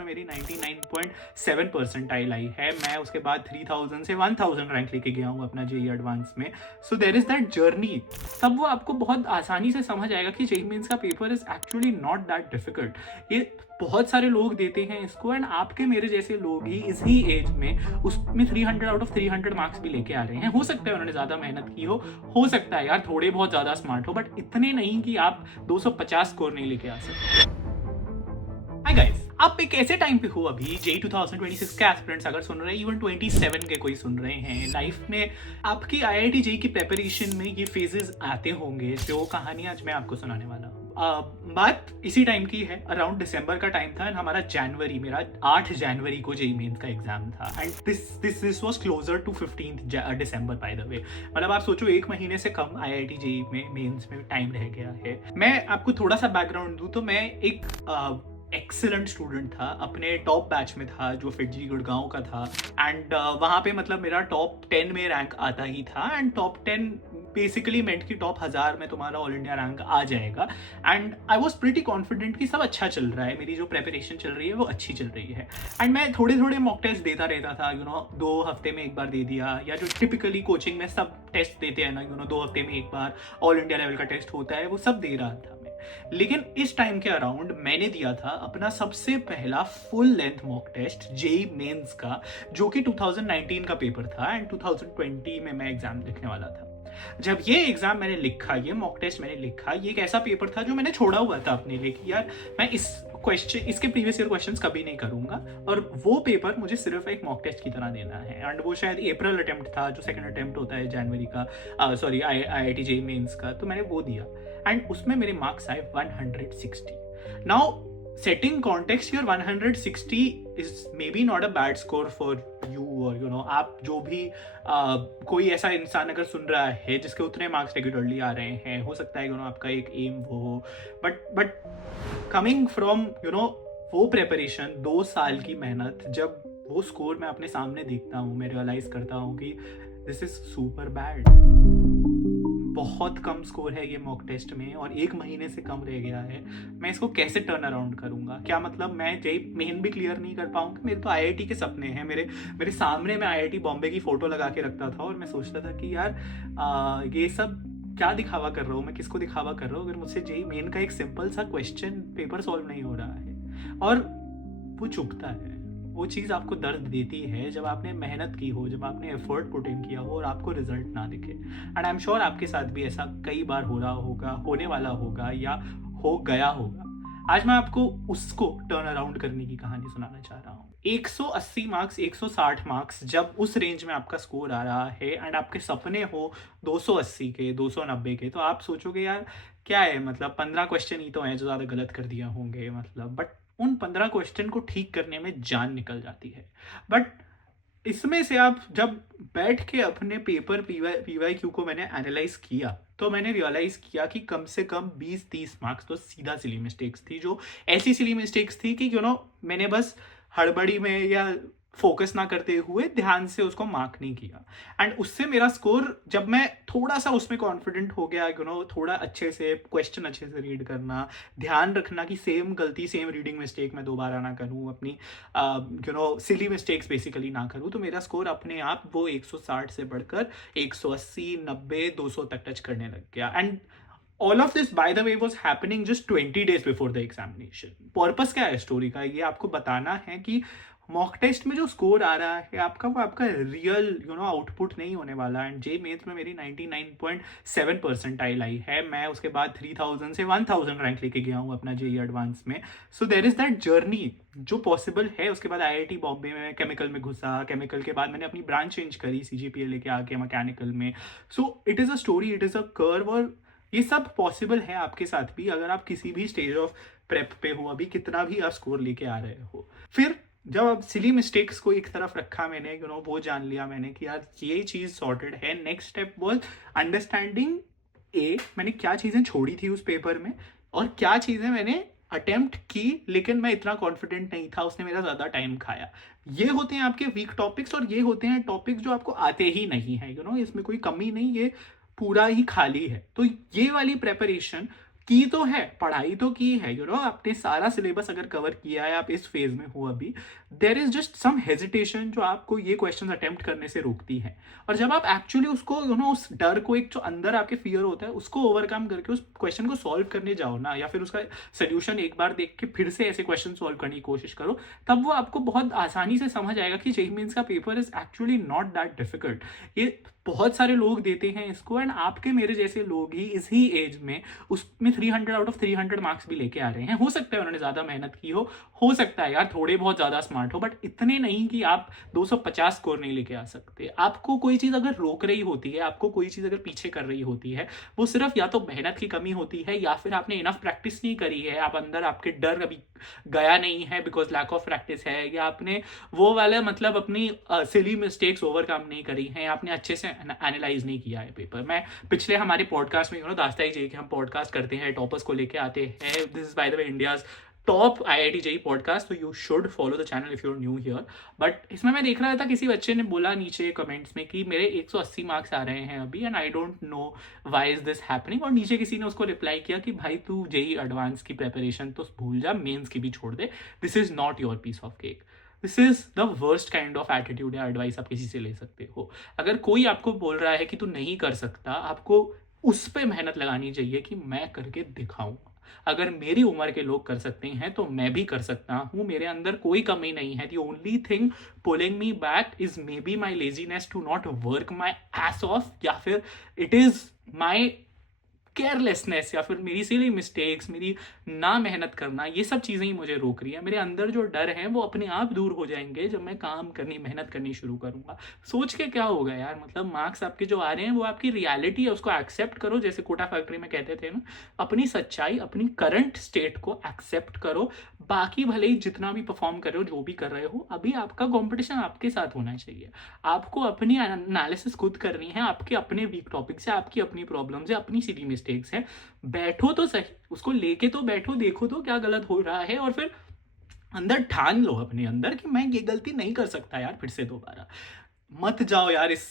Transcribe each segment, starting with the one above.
में मेरी 99.7 परसेंटाइल आई है। मैं उसके बाद 3000 से 1000 रैंक लेके गया हूँ अपना जेई एडवांस में। सो देर इज़ दैट जर्नी। तब वो आपको बहुत आसानी से समझ आएगा कि जेई मेंस का paper is actually not that difficult. ये बहुत सारे लोग देते हैं इसको, एंड आपके मेरे जैसे लोग ही इसी एज में उसमें 300 आउट ऑफ 300 मार्क्स भी लेके आ रहे हैं। हो सकता है उन्होंने ज़्यादा मेहनत की हो सकता है यार थोड़े बहुत ज़्यादा स्मार्ट हो, बट इतने नहीं कि आप 250 स्कोर नहीं लेके आ सकते। हाय गाइस, आप एक ऐसे टाइम पे हो अभी जेई 2026 के एस्पिरेंट्स अगर सुन रहे हैं, इवन 27 के कोई सुन रहे हैं, लाइफ में आपकी आईआईटी जेई की प्रिपरेशन में ये फेजेस आते होंगे जो कहानी आज मैं आपको सुनाने वाला हूँ। बात इसी टाइम की है, अराउंड दिसंबर का टाइम था, हमारा मेरा 8 जनवरी को जेई मेंस का एग्जाम था, and this was closer to 15 December by the way. मतलब आप सोचो एक महीने से कम आईआईटी जेई में मेंस में टाइम रह गया है। मैं आपको थोड़ा सा बैकग्राउंड दूं तो मैं एक एक्सीलेंट स्टूडेंट था, अपने टॉप बैच में था जो फिटजी गुड़गांव का था, एंड वहाँ पे मतलब मेरा टॉप 10 में रैंक आता ही था, एंड टॉप 10 बेसिकली मेंट की टॉप 1000 में तुम्हारा ऑल इंडिया रैंक आ जाएगा। And I was pretty confident कि सब अच्छा चल रहा है, मेरी जो प्रेपरेशन चल रही है वो अच्छी चल रही है, एंड मैं थोड़े थोड़े मॉक टेस्ट देता रहता था, 2 हफ्ते में एक बार दे दिया, या जो टिपिकली कोचिंग में सब टेस्ट देते हैं ना, 2 हफ्ते में एक बार ऑल इंडिया लेवल का टेस्ट होता है, वो सब दे रहा था। लेकिन इस टाइम के अराउंड मैंने दिया था अपना सबसे पहला full length mock test JEE Mains का, जो कि 2019 का पेपर था, एंड 2020 में मैं एग्जाम लिखने वाला था। जब ये एग्जाम मैंने लिखा, ये मॉक टेस्ट मैंने लिखा, ये एक ऐसा पेपर था जो मैंने छोड़ा हुआ था अपने लिए कि यार मैं इसके प्रीवियस ईयर क्वेश्चंस कभी नहीं करूंगा, और वो पेपर मुझे सिर्फ एक मॉक टेस्ट की तरह देना है। एंड वो शायद अप्रैल अटेम्प्ट था, जो सेकंड अटेम्प्ट होता है जनवरी का, सॉरी आईआईटी जेई मेंस का, तो मैंने वो दिया, एंड उसमें मेरे मार्क्स आए 160। Now setting context, your 160 is may be not a bad score for you, और आप जो भी कोई ऐसा इंसान अगर सुन रहा है जिसके उतने मार्क्स रेगुलरली आ रहे हैं, हो सकता है आपका एक एम वो हो, बट कमिंग फ्रॉम वो प्रेपरेशन, 2 साल की मेहनत, जब वो स्कोर मैं अपने सामने देखता हूँ, मैं रियलाइज करता हूँ कि दिस इज सुपर बैड। बहुत कम स्कोर है ये मॉक टेस्ट में, और 1 महीने से कम रह गया है। मैं इसको कैसे टर्न अराउंड करूंगा? क्या मतलब मैं जेई मेन भी क्लियर नहीं कर पाऊंगा? मेरे तो आईआईटी के सपने हैं, मेरे सामने मैं आईआईटी बॉम्बे की फोटो लगा के रखता था, और मैं सोचता था कि यार ये सब क्या दिखावा कर रहा हूँ मैं, किसको दिखावा कर रहा हूँ, अगर मुझसे जेई मेन का एक सिंपल सा क्वेश्चन पेपर सॉल्व नहीं हो रहा है। और वो चुभता है, वो चीज़ आपको दर्द देती है जब आपने मेहनत की हो, जब आपने एफर्ट पुट इन किया हो और आपको रिजल्ट ना दिखे। एंड आई एम श्योर आपके साथ भी ऐसा कई बार हो रहा होगा, होने वाला होगा, या हो गया होगा। आज मैं आपको उसको टर्न अराउंड करने की कहानी सुनाना चाह रहा हूँ। 180 मार्क्स, 160 मार्क्स, जब उस रेंज में आपका स्कोर आ रहा है, एंड आपके सपने हो 280 के, 290 के, तो आप सोचोगे यार क्या है, मतलब 15 क्वेश्चन ही तो हैं जो ज़्यादा गलत कर दिया होंगे, मतलब, बट उन 15 क्वेश्चन को ठीक करने में जान निकल जाती है। बट इसमें से आप जब बैठ के अपने पेपर पीवाईक्यू को मैंने एनालाइज किया, तो मैंने रियलाइज किया कि कम से कम 20-30 मार्क्स तो सीधा सिली मिस्टेक्स थी, जो ऐसी सिली मिस्टेक्स थी कि मैंने बस हड़बड़ी में या फोकस ना करते हुए ध्यान से उसको मार्क नहीं किया। एंड उससे मेरा स्कोर, जब मैं थोड़ा सा उसमें कॉन्फिडेंट हो गया, थोड़ा अच्छे से क्वेश्चन अच्छे से रीड करना, ध्यान रखना कि सेम गलती, सेम रीडिंग मिस्टेक मैं दोबारा ना करूँ, अपनी सिली मिस्टेक्स बेसिकली ना करूँ, तो मेरा स्कोर अपने आप वो 160 से बढ़कर 180, 90, 200 तक टच करने लग गया। And all of this by the way was happening just 20 days before the examination. Purpose क्या है स्टोरी का? ये आपको बताना है कि मॉक टेस्ट में जो स्कोर आ रहा है आपका, वो आपका रियल आउटपुट नहीं होने वाला। एंड जेई मेंस में मेरी 99.7 परसेंटाइल आई है। मैं उसके बाद 3000 से 1000 रैंक लेके गया हूँ अपना जेई एडवांस में। सो देर इज दैट जर्नी जो पॉसिबल है। उसके बाद आईआईटी बॉम्बे में केमिकल में घुसा, केमिकल के बाद मैंने अपनी ब्रांच चेंज करी, सीजीपीए लेके आके मैकेनिकल में। So it is a story, it is a curve, और ये सब पॉसिबल है आपके साथ भी, अगर आप किसी भी स्टेज ऑफ प्रेप पे हो, अभी कितना भी आप स्कोर लेके आ रहे हो। फिर जब अब सिली मिस्टेक्स को एक तरफ रखा मैंने, वो जान लिया मैंने कि यार ये चीज़ सॉर्टेड है। नेक्स्ट स्टेप वॉज अंडरस्टैंडिंग मैंने क्या चीज़ें छोड़ी थी उस पेपर में, और क्या चीज़ें मैंने अटेम्प्ट की लेकिन मैं इतना कॉन्फिडेंट नहीं था, उसने मेरा ज़्यादा टाइम खाया। ये होते हैं आपके वीक टॉपिक्स, और ये होते हैं टॉपिक्स जो आपको आते ही नहीं है। इसमें कोई कमी नहीं, ये पूरा ही खाली है। तो ये वाली प्रेपरेशन की तो है, पढ़ाई तो की है, आपने सारा सिलेबस अगर कवर किया है, आप इस फेज में हो अभी, there is just some hesitation जो आपको ये क्वेश्चन अटेम्प्ट करने से रोकती है। और जब आप एक्चुअली उसको उस डर को, एक जो अंदर आपके फियर होता है, उसको ओवरकम करके उस क्वेश्चन को सॉल्व करने जाओ ना, या फिर उसका सोल्यूशन एक बार देख के फिर से ऐसे क्वेश्चन सॉल्व करने की कोशिश करो, तब वो आपको बहुत आसानी से समझ आएगा कि जेईई मेंस का paper is actually not that difficult. ये बहुत सारे लोग देते हैं इसको, एंड आपके मेरे जैसे लोग ही इसी एज में उसमें 300 आउट ऑफ 300 मार्क्स भी लेके आ रहे हैं। हो सकता है उन्होंने ज़्यादा मेहनत की हो सकता है यार थोड़े बहुत ज़्यादा स्मार्ट हो, बट इतने नहीं कि आप 250 स्कोर नहीं लेके आ सकते। आपको कोई चीज़ अगर रोक रही होती है, आपको कोई चीज़ अगर पीछे कर रही होती है, वो सिर्फ या तो मेहनत की कमी होती है, या फिर आपने इनफ प्रैक्टिस नहीं करी है, आप अंदर आपके डर अभी गया नहीं है बिकॉज लैक ऑफ प्रैक्टिस है, या आपने वो वाला मतलब अपनी सिली मिस्टेक्स ओवरकम नहीं करी हैं, आपने अच्छे से एनालाइज नहीं किया है पेपर। मैं पिछले हमारे पॉडकास्ट में दास्ता ही कि हम पॉडकास्ट करते हैं, टॉपर्स को लेके आते हैं, this is by the way India's top IIT JEE podcast, तो you should follow the channel if you are new here. But इसमें मैं देख रहा था किसी बच्चे ने बोला नीचे कमेंट्स में कि मेरे 180 मार्क्स आ रहे हैं अभी, and I don't know why is this happening. और नीचे किसी ने उसको रिप्लाई किया कि भाई तू JEE एडवांस की प्रेपरेशन तो भूल जा, मेंस की भी छोड़ दे, this is not your piece of cake. This is the worst kind of attitude या एडवाइस आप किसी से ले सकते हो। अगर कोई आपको बोल रहा है कि तू नहीं कर सकता, आपको उस पर मेहनत लगानी चाहिए कि मैं करके दिखाऊं। अगर मेरी उम्र के लोग कर सकते हैं तो मैं भी कर सकता हूं, मेरे अंदर कोई कमी नहीं है। The only thing pulling me back is maybe my laziness to not work my ass off, या फिर इट इज माई केयरलेसनेस, या फिर मेरी सिली मिस्टेक्स, मेरी ना मेहनत करना, ये सब चीज़ें ही मुझे रोक रही है। मेरे अंदर जो डर हैं वो अपने आप दूर हो जाएंगे जब मैं काम करनी, मेहनत करनी शुरू करूंगा। सोच के क्या होगा यार, मतलब मार्क्स आपके जो आ रहे हैं वो आपकी रियलिटी है, उसको एक्सेप्ट करो। जैसे कोटा फैक्ट्री में कहते थे ना, अपनी सच्चाई, अपनी करंट स्टेट को एक्सेप्ट करो। बाकी भले ही जितना भी परफॉर्म कर रहे हो, जो भी कर रहे हो, अभी आपका कॉम्पिटिशन आपके साथ होना चाहिए। आपको अपनी एनालिसिस खुद करनी है, आपके अपने वीक टॉपिक्स है, आपकी अपनी प्रॉब्लम्स है, अपनी सिली मिस्टेक्स है। बैठो तो सही, उसको लेके तो बैठो, देखो तो क्या गलत हो रहा है, और फिर अंदर ठान लो अपने अंदर कि मैं ये गलती नहीं कर सकता यार फिर से दोबारा। मत जाओ यार इस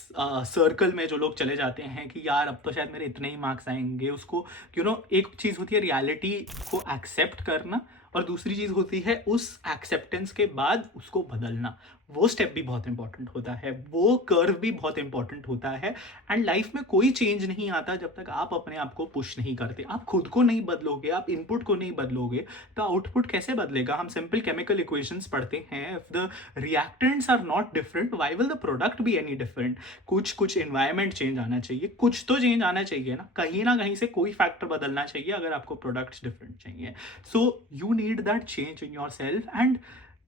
सर्कल में जो लोग चले जाते हैं कि यार अब तो शायद मेरे इतने ही मार्क्स आएंगे। उसको एक चीज़ होती है रियलिटी को एक्सेप्ट करना, और दूसरी चीज़ होती है उस एक्सेप्टेंस के बाद उसको बदलना। वो स्टेप भी बहुत इंपॉर्टेंट होता है, वो कर्व भी बहुत इंपॉर्टेंट होता है। एंड लाइफ में कोई चेंज नहीं आता जब तक आप अपने आप को पुश नहीं करते। आप खुद को नहीं बदलोगे, आप इनपुट को नहीं बदलोगे, तो आउटपुट कैसे बदलेगा। हम सिंपल केमिकल इक्वेशंस पढ़ते हैं, if the reactants are not different why will the product be any different. कुछ एनवायरमेंट चेंज आना चाहिए, कुछ तो चेंज आना चाहिए ना कहीं से कोई फैक्टर बदलना चाहिए अगर आपको प्रोडक्ट्स डिफरेंट चाहिए। So you need that change in yourself, and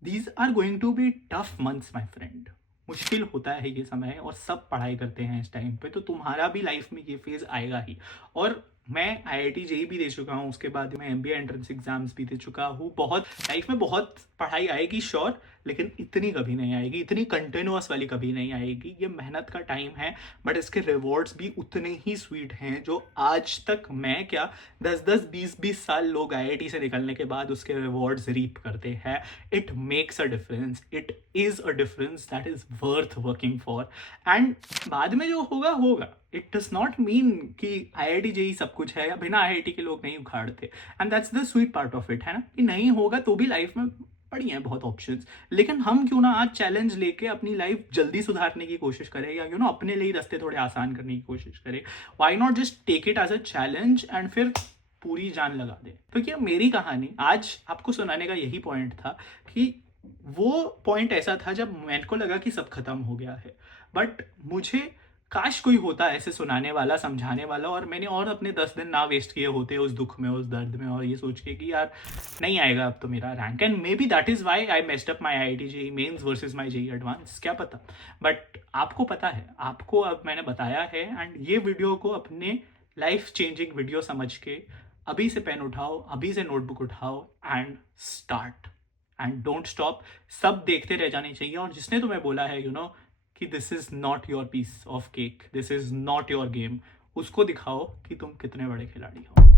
these are going to be tough months my friend. मुश्किल होता है ये समय, और सब पढ़ाई करते हैं इस टाइम पे, तो तुम्हारा भी लाइफ में ये फेज आएगा ही। और मैं IIT JEE भी दे चुका हूँ, उसके बाद मैं MBA एंट्रेंस एग्जाम्स भी दे चुका हूँ। बहुत लाइफ में बहुत पढ़ाई आएगी श्योर, लेकिन इतनी कभी नहीं आएगी, इतनी कंटिन्यूअस वाली कभी नहीं आएगी। ये मेहनत का टाइम है, बट इसके रिवॉर्ड्स भी उतने ही स्वीट हैं जो आज तक मैं क्या 10-10 20-20 साल लोग IIT से निकलने के बाद उसके रिवॉर्ड्स रीप करते हैं। It makes a difference, it is a difference that is worth working for. And बाद में जो होगा होगा, इट डज नॉट मीन कि IIT JEE सब कुछ है, या बिना IIT के लोग नहीं उखाड़ते। And that's the sweet part of it, है ना, कि नहीं होगा तो भी लाइफ में पड़ी हैं बहुत ऑप्शंस। लेकिन हम क्यों ना आज चैलेंज लेके अपनी लाइफ जल्दी सुधारने की कोशिश करें, या अपने लिए रास्ते थोड़े आसान करने की कोशिश करें। Why not just take it as a challenge and फिर पूरी जान लगा दे। तो क्या मेरी कहानी आज आपको सुनाने का यही पॉइंट था, कि वो पॉइंट ऐसा था जब मेरे को लगा कि सब खत्म हो गया है, बट मुझे काश कोई होता ऐसे सुनाने वाला, समझाने वाला, और मैंने और अपने 10 दिन ना वेस्ट किए होते उस दुख में, उस दर्द में, और ये सोच के कि यार नहीं आएगा अब तो मेरा rank. And maybe that is why I messed up my IIT JEE Mains versus my JEE Advance, क्या पता। बट आपको पता है, आपको अब मैंने बताया है, एंड ये वीडियो को अपने लाइफ चेंजिंग वीडियो समझ के अभी से पेन उठाओ, अभी से नोटबुक उठाओ, and start and don't stop. सब देखते रह जाने चाहिए। और जिसने तुम्हें बोला है कि this is not your piece of cake, this is not your game, उसको दिखाओ कि तुम कितने बड़े खिलाड़ी हो।